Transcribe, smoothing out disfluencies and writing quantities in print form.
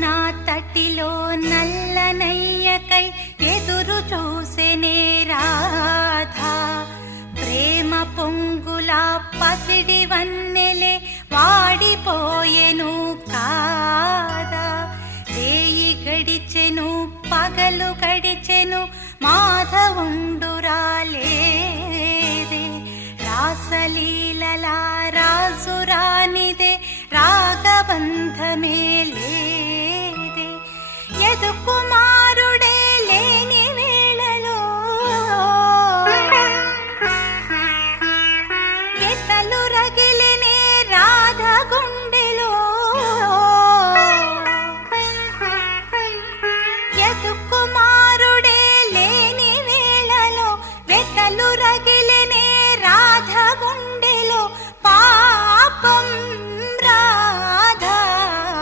యమునా తటిలో నల్లనయ్యకై ఎదురు చూసెనే రాధా. ప్రేమ పొంగుల పసిడి వన్నెలే వాడిపోయెను కాదా. రేయి గడిచెను పగలు గడిచెను మాధవుండు రాలేదే. రాసలీలలా రాజురానిదే రాగబంధమే